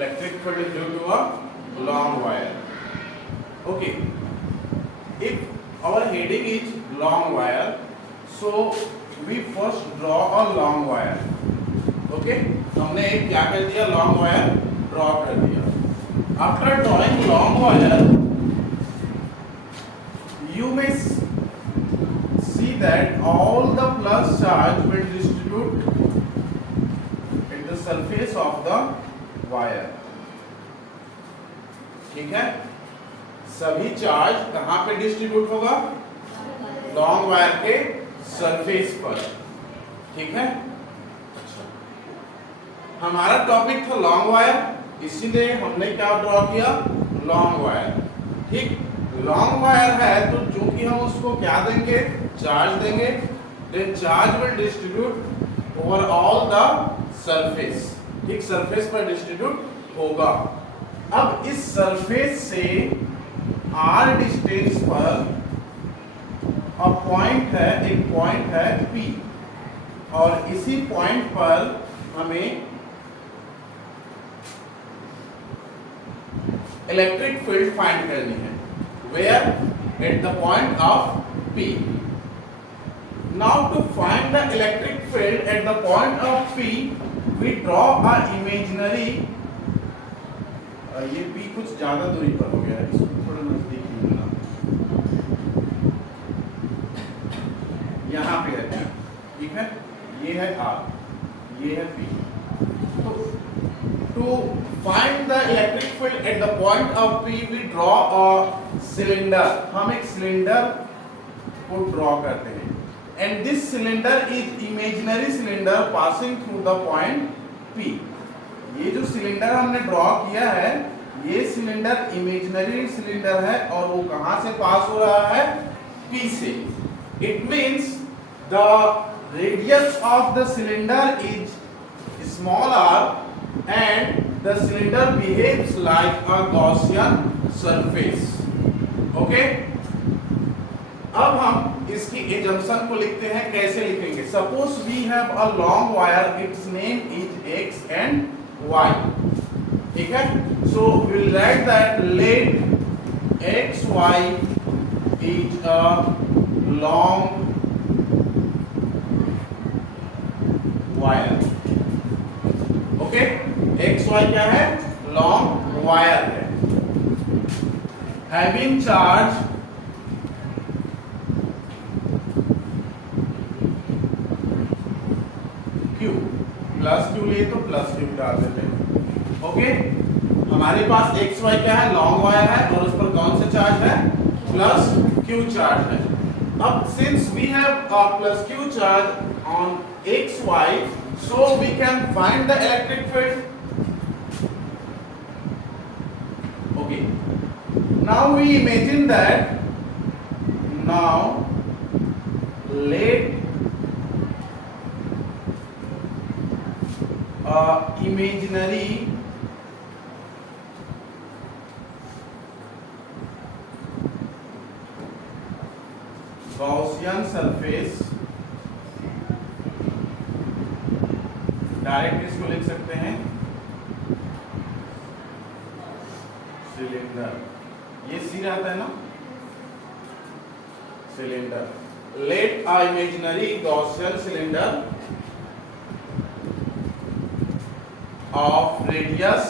electric field is due to a long wire. Okay, if our heading is long wire, so we first draw a long wire. Okay, हमने एक क्या कर दिया, long wire draw कर दिया. After drawing long wire, you may see that all the plus charge will distribute at the surface of the wire. ठीक है, सभी चार्ज कहां पे डिस्ट्रीब्यूट होगा, लॉन्ग वायर के सरफेस पर. ठीक है, हमारा टॉपिक था लॉन्ग वायर, इसीलिए हमने क्या ड्रॉ किया, लॉन्ग वायर. ठीक, लॉन्ग वायर है तो चूंकि हम उसको क्या देंगे, चार्ज देंगे, then charge will distribute over all the surface. ठीक, सरफेस पर डिस्ट्रीब्यूट होगा. अब इस सरफेस से r डिस्टेंस पर एक पॉइंट है P, और इसी पॉइंट पर हमें इलेक्ट्रिक फील्ड फाइंड करनी है. Where, at the point of P. Now to find the electric field at the point of P, we draw a imaginary. ये P कुछ ज्यादा दूरी पर हो गया है, इसको थोड़ा नजदीक लेना. यहाँ पे है, ठीक है, ये है R, ये है P. तो to find the electric field at the point of P, we draw a cylinder. हम एक सिलेंडर को ड्रॉ करते हैं, and this cylinder is imaginary cylinder passing through the point P. ये जो सिलेंडर हमने ड्रॉ किया है, ये सिलेंडर इमेजिनरी सिलेंडर है, और वो कहां से पास हो रहा है, P से. It means the radius of the cylinder is small r, and the cylinder behaves like a Gaussian surface. Okay? अब हम इसकी assumption को लिखते हैं. कैसे लिखेंगे? Suppose we have a long wire, its name is X and Y. ठीक है? So we will write that let XY is a long wire. Okay, XY क्या है, लॉन्ग वायर है. Having charge Q, plus Q लिए तो plus Q डाल देते हैं. ओके, हमारे पास XY क्या है, लॉन्ग वायर है, और उस पर कौन सा चार्ज है, प्लस Q चार्ज है. अब since we have plus Q charge on XY, so we can find the electric field. Okay, now we imagine that, now let imaginary Gaussian surface, direct इसको लिख सकते हैं सिलेंडर. ये सी रहता है ना, cylinder. Let a imaginary Gaussian cylinder of radius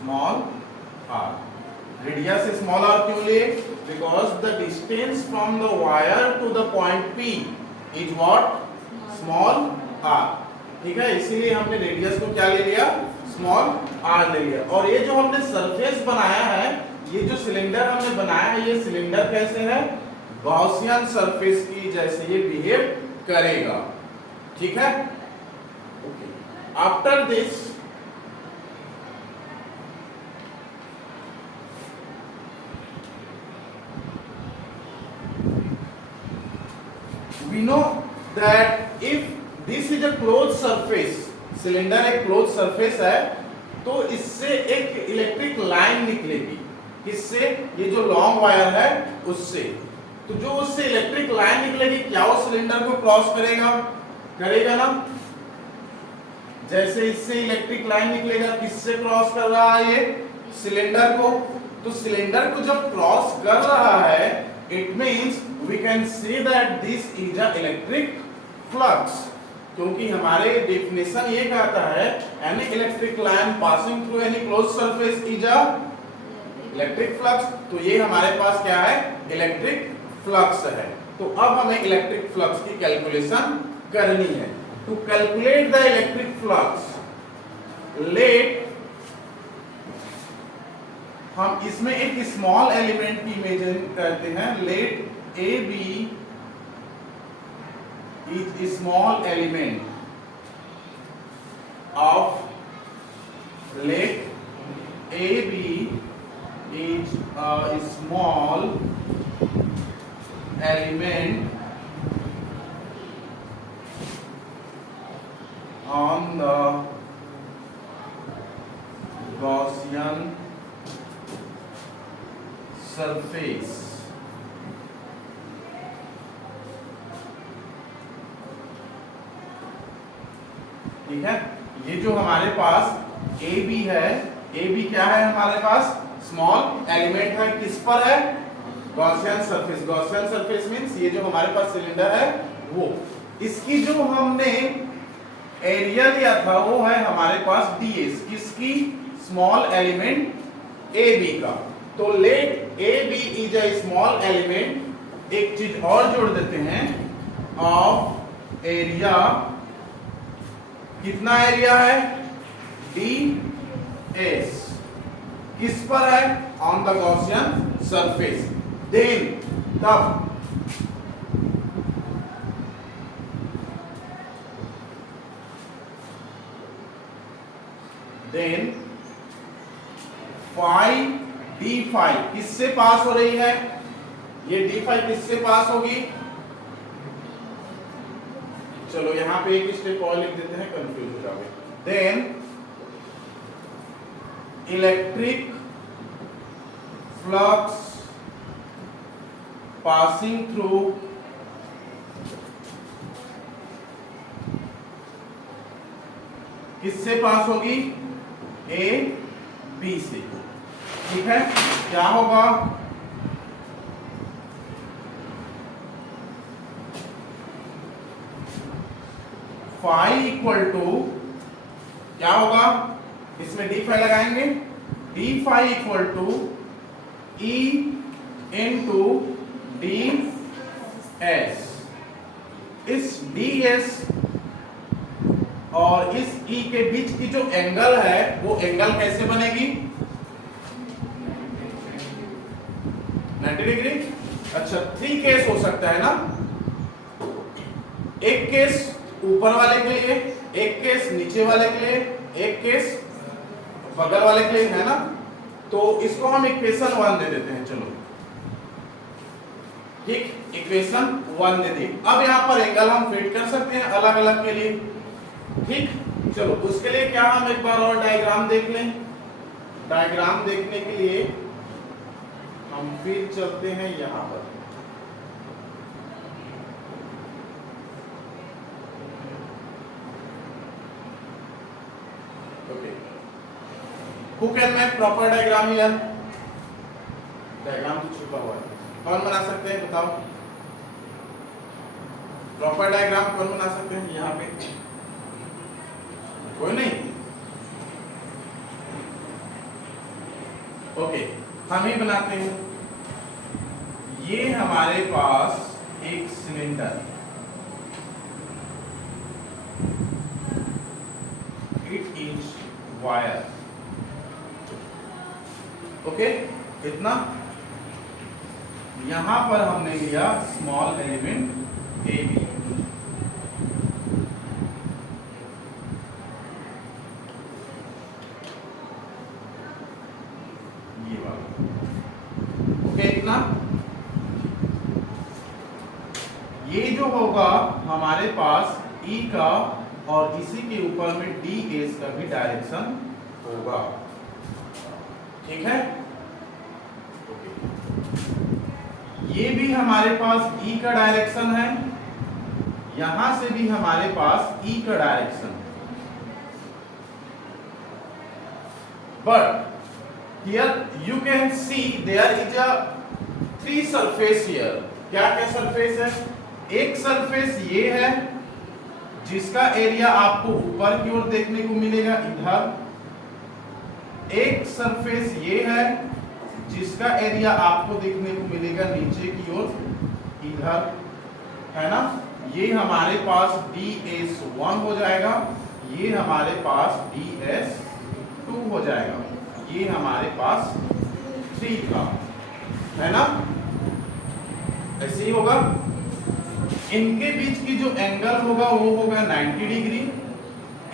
small r. Radius small r क्यों लिए, because the distance from the wire to the point P is what, small r. ठीक है, इसीलिए हमने रेडियस को क्या ले लिया, स्मॉल r ले लिया. और ये जो हमने सरफेस बनाया है, ये जो सिलेंडर हमने बनाया है, ये सिलेंडर कैसे है, गॉसियन सरफेस की जैसे ये बिहेव करेगा. ठीक है, okay. After this we know that if this is a closed surface, cylinder एक क्लोज सरफेस है, तो इससे एक इलेक्ट्रिक लाइन निकलेगी. किससे, ये जो लॉन्ग वायर है उससे. तो जो उससे इलेक्ट्रिक लाइन निकलेगी, क्या वो सिलेंडर को क्रॉस करेगा, करेगा ना। जैसे इससे इलेक्ट्रिक लाइन निकलेगा, किससे क्रॉस कर रहा है ये? सिलेंडर को। तो सिलेंडर को जब क्रॉस कर रहा है, it means we can say that this is a electric flux, क्योंकि हमारे डेफिनेशन ये कहता है any electric line passing through any close surface is a electric flux. तो ये हमारे पास क्या है? इलेक्ट्रिक फ्लक्स है। तो अब हमें इलेक्ट्रिक फ्लक्स की कैलकुलेशन करनी है। To calculate the electric flux, let हम इसमें एक स्मॉल एलिमेंट की इमेजिन करते हैं। Let A B is a small element of, let AB is a small element on the Gaussian surface. ठीक है, ये जो हमारे पास ए बी है, ए बी क्या है हमारे पास? स्मॉल एलिमेंट है। किस पर है? Gaussian surface. Gaussian surface means ये जो हमारे पास सिलेंडर है वो, इसकी जो हमने एरिया लिया था वो है हमारे पास ds। किसकी? स्मॉल एलिमेंट ए बी का। तो let A B is a small element, एक चीज और जोड़ देते हैं, ऑफ एरिया। कितना एरिया है? ds। किस पर है? On the Gaussian surface. Then तब देन फाई डी फाई किससे पास हो रही है? ये डी फाई किससे पास होगी? चलो यहां पे एक स्टेप और लिख देते हैं, कंफ्यूज हो जाओगे। Then electric flux passing through किससे पास होगी? ए बी से। ठीक है, क्या होगा? फाई इक्वल टू क्या होगा? इसमें डी फाई लगाएंगे, d phi equal to E into d S. इस डी एस और इस ई के बीच की जो एंगल है वो एंगल कैसे बनेगी? 90 डिग्री। अच्छा, 3 केस हो सकता है ना। एक केस ऊपर वाले के लिए, एक केस नीचे वाले के लिए, एक केस बगल वाले के लिए, है ना। तो इसको हम इक्वेशन 1 दे देते हैं। चलो ठीक, इक्वेशन 1 दे दी। अब यहाँ पर एंगल हम फिट कर सकते हैं अलग अलग के लिए। ठीक, चलो उसके लिए क्या हम एक बार और डायग्राम देख लें। डायग्राम देखने के लिए हम फिर चलते हैं यहाँ पर। Okay, who can make proper diagram here? Diagram तो छुपा हुआ है, कौन बना सकते हैं बताओ? प्रॉपर डायग्राम कौन बना सकते हैं यहाँ पे? कोई नहीं? ओके, हम ही बनाते हैं। ये हमारे पास एक cylinder, it is wire. Okay, इतना। यहां पर हमने लिया स्मॉल एलिमेंट ए बी। ये वाला। ओके, इतना। ये जो होगा हमारे पास ई का और इसी के ऊपर में डी एस का भी डायरेक्शन होगा। ठीक है, ये भी हमारे पास ई का डायरेक्शन है, यहां से भी हमारे पास ई का direction, but here you can see there is a three surface here. क्या क्या सरफेस है? एक सरफेस ये है जिसका एरिया आपको ऊपर की ओर देखने को मिलेगा इधर, एक सरफेस ये है जिसका एरिया आपको देखने को मिलेगा नीचे की ओर इधर, है ना। ये हमारे पास DS1 हो जाएगा, ये हमारे पास DS2 हो जाएगा, ये हमारे पास 3 था, है ना। ऐसे ही होगा। इनके बीच की जो एंगल होगा वो होगा 90 डिग्री,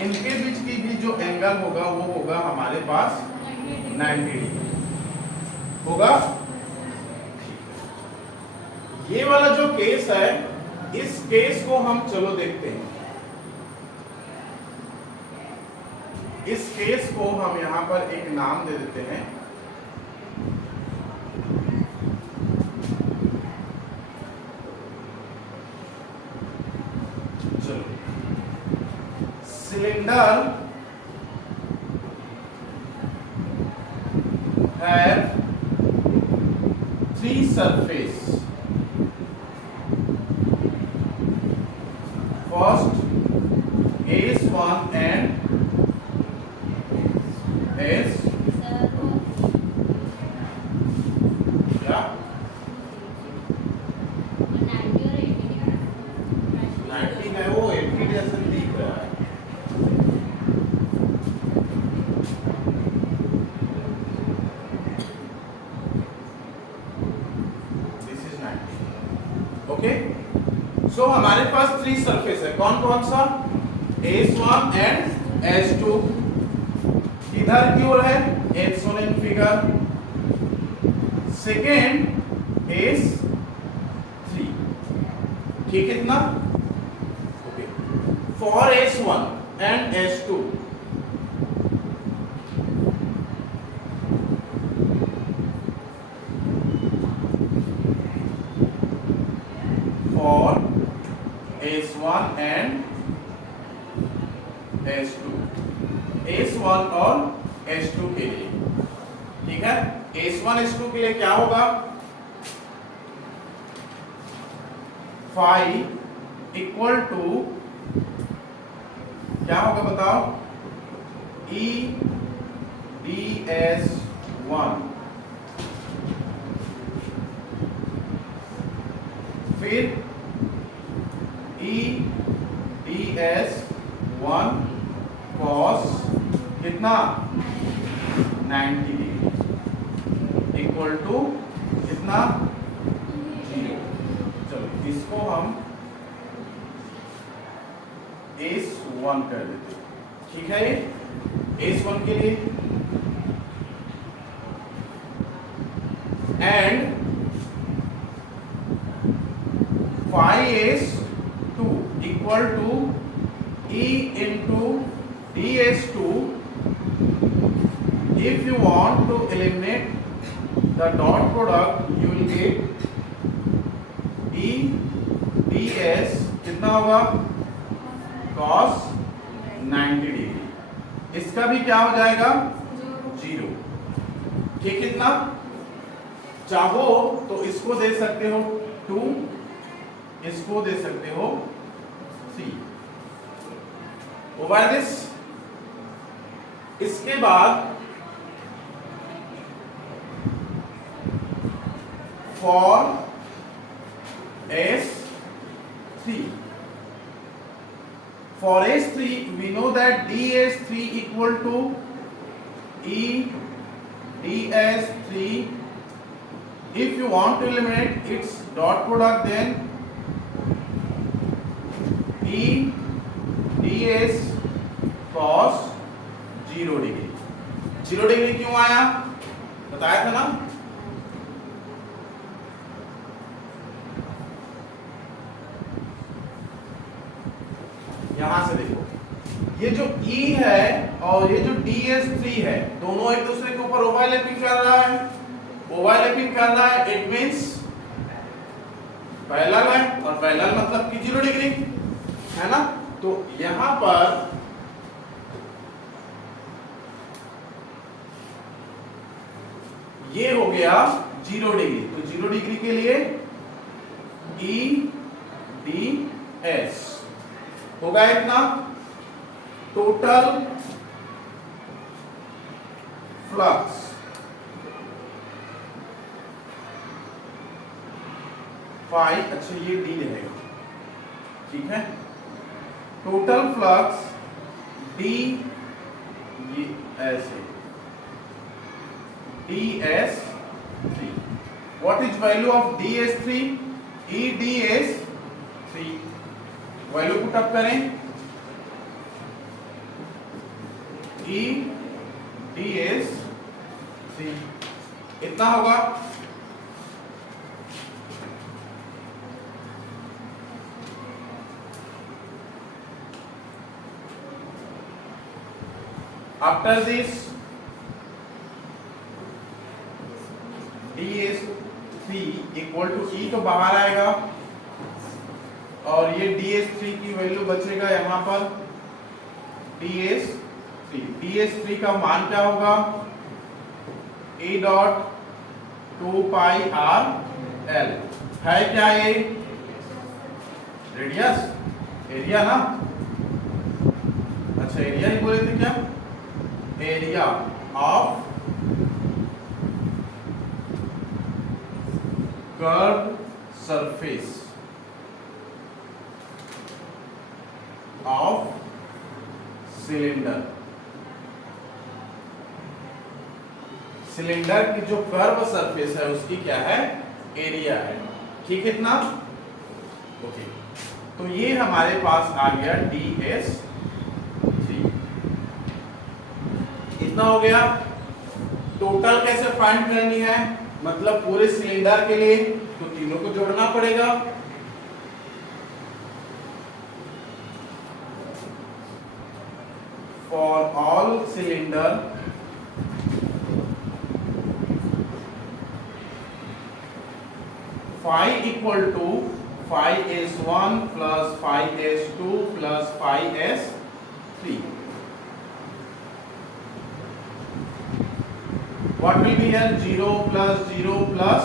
इनके बीच की भी जो एंगल होगा वो होगा हमारे पास 90 डिग्री होगा। ये वाला जो केस है, इस केस को हम चलो देखते हैं। इस केस को हम यहां पर एक नाम दे देते हैं, चलो cylinder have 3 surface. First S1 and S2. क्या 90 है, वो 80 जैसे दिख रहा है। ओके, सो हमारे पास 3 सरफेस है। कौन कौन सा? S1 and S2। इधर की ओर है S1 in figure, second S3, ठीक है इतना। Okay, for S1 and S2 for S1 and S2, S1 और S2 के लिए, ठीक है। S1 S2 के लिए क्या होगा? फाई इक्वल टू क्या होगा बताओ? EDS1, फिर EDS1 cos कितना 90 डिग्री इक्वल टू कितना 0। चलो इसको हम S1 कर देते, ठीक है। ये S1 के लिए and phi S2 equal to E into DS2. If you want to eliminate the dot product, you will get E DS कितना होगा? cos 90 degree. इसका भी क्या हो जाएगा? 0, ठीक। कितना चाहो तो इसको दे सकते हो 2, इसको दे सकते हो 3 ओवर दिस। इसके बाद for S3, for S3 we know that DS3 equal to EDS3. If you want to eliminate its dot product, then EDS cos 0 degree. 0 degree क्यों आया बताया था ना। यहां से देखो, ये जो E है और ये जो DS3 है, दोनों एक दूसरे के ऊपर ओवरलैपिंग कर रहा है। ओवरलैपिंग कर रहा है, इट मींस पैरेलल है, और पैरेलल मतलब कि 0 डिग्री। है ना। तो यहां पर ये हो गया 0 डिग्री, तो 0 डिग्री के लिए ई डी एस होगा इतना। टोटल फ्लक्स फाई, अच्छा ये डी रहेगा, ठीक है। टोटल फ्लक्स डी, ये ऐसे ds3, what is value of ds3? eds3 value put up करें, eds3 इतना होगा। After this ds3 equal to E तो बाहर आएगा और ये ds3 की वैल्यू बचेगा यहां पर ds3 का मान क्या होगा, e dot 2 pi R L है क्या, ये रेडियस एरिया ना, अच्छा एरिया ही बोले थे क्या, area of curve surface of cylinder. Cylinder की जो कर्व सरफेस है उसकी क्या है, एरिया है, ठीक है इतना। ओके, तो ये हमारे पास आ गया ds3 इतना हो गया। टोटल कैसे फाइंड करनी है, मतलब पूरे सिलेंडर के लिए तो तीनों को जोड़ना पड़ेगा। For all cylinder phi equal to phi s1 plus phi s2 plus phi s3। What will be here, 0 plus 0 plus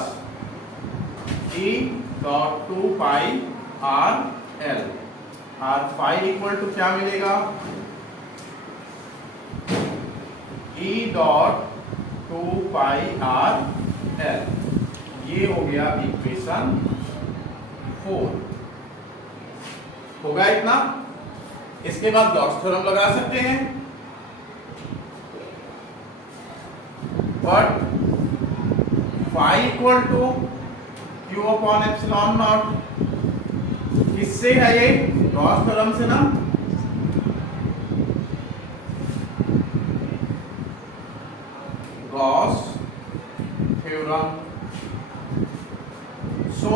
e dot 2 pi r l, r phi equal to क्या मिलेगा, e dot 2 pi r l, ये हो गया equation 4 होगा इतना। इसके बाद Gauss theorem लगा सकते हैं, but phi equal to q upon epsilon naught, किससे है ये, गॉस थ्योरम से ना, गॉस थ्योरम। सो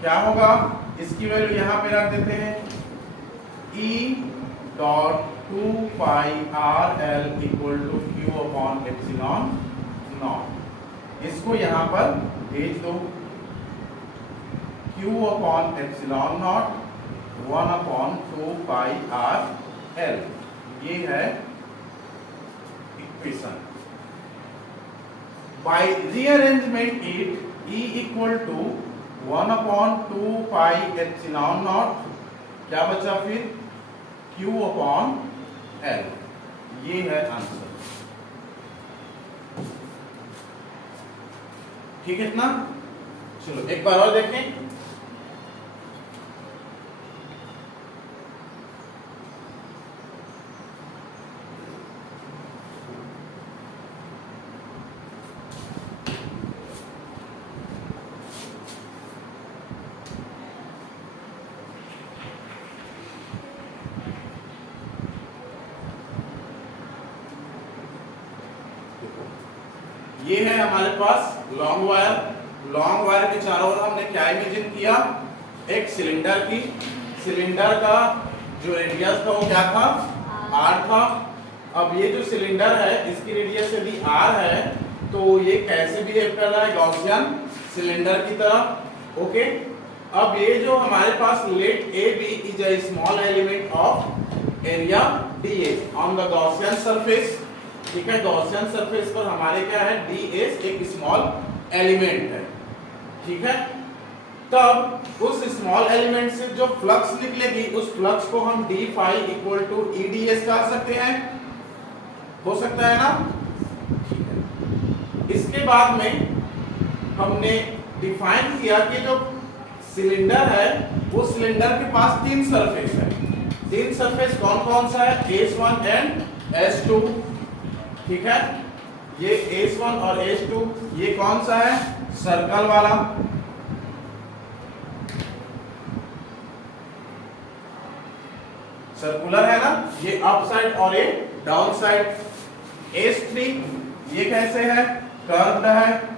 क्या होगा, इसकी वैल्यू यहां पे रख देते हैं, e dot 2 pi R L equal to Q upon epsilon naught, इसको यहां पर भेज दो, q upon epsilon naught 1 upon 2 pi R L, ये है equation. By rearrangement it E equal to 1 upon 2 pi epsilon naught, क्या बचा फिर, Q अपॉन L, ये है आंसर, ठीक है इतना। चलो एक बार और देखें, ये है हमारे पास लॉन्ग वायर। लॉन्ग वायर के चारों ओर हमने क्या इमेजिन किया, एक सिलेंडर की, सिलेंडर का जो रेडियस था वो क्या था, r था। अब ये जो सिलेंडर है इसकी रेडियस यदि r है तो ये कैसे बिहेव कर रहा है, गॉसियन सिलेंडर की तरह, ओके। अब ये जो हमारे पास let A B is a small element of area ds on the Gaussian surface. ठीक है, गॉसियन सरफेस पर हमारे क्या है, ds एक स्मॉल एलिमेंट है। ठीक है, तब उस स्मॉल एलिमेंट से जो फ्लक्स निकलेगी उस फ्लक्स को हम d phi equal to eds कह सकते हैं, हो सकता है ना। ठीक है, इसके बाद में हमने डिफाइन किया कि जो सिलेंडर है वो सिलेंडर के पास तीन सरफेस है। तीन सरफेस कौन कौन सा है, S1 एंड S2। ठीक है, ये S1 और S2, ये कौन सा है, सर्कल वाला। सर्कुलर है ना, ये अप साइड और ये डाउन साइड। S3 ये कैसे है, कर्व्ड है,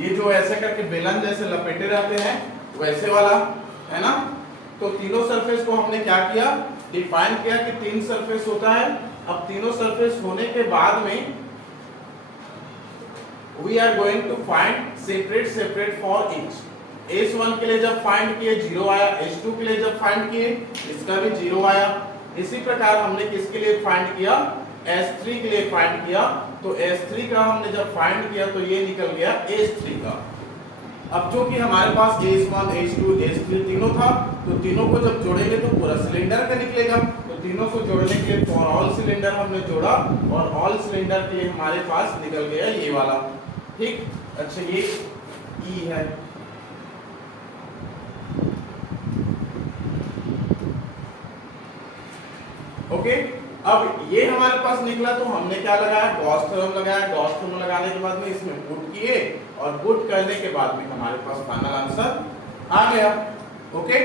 ये जो ऐसे करके बेलन जैसे लपेटे रहते हैं वैसे वाला है ना। तो तीनों सरफेस को हमने क्या किया, डिफाइन किया कि तीन सरफेस होता है। अब तीनों सरफेस होने के बाद में we are going to find separate for each. S1 के लिए जब फाइंड किए 0 आया, S2 के लिए जब फाइंड किए इसका भी 0 आया। इसी प्रकार हमने किसके लिए फाइंड किया, S3 के लिए फाइंड किया। तो S3 का हमने जब फाइंड किया तो ये निकल गया S3 का। अब जो कि हमारे पास S1 S2 S3 तीनों था, तो तीनों को जब जोड़ेंगे तो पूरा सिलेंडर का निकलेगा। तो तीनों को जोड़ने के लिए फॉर ऑल सिलेंडर हमने जोड़ा और ऑल सिलेंडर के लिए हमारे पास निकल गया ये वाला। ठीक, अच्छा ये E है। ओके, अब ये हमारे पास निकला तो हमने क्या लगाया, गॉस थ्योरम लगाया। गॉस थ्योरम लगाने के बाद में इसमें पुट किए और पुट करने के बाद में हमारे पास फाइनल आंसर आ गया। ओके,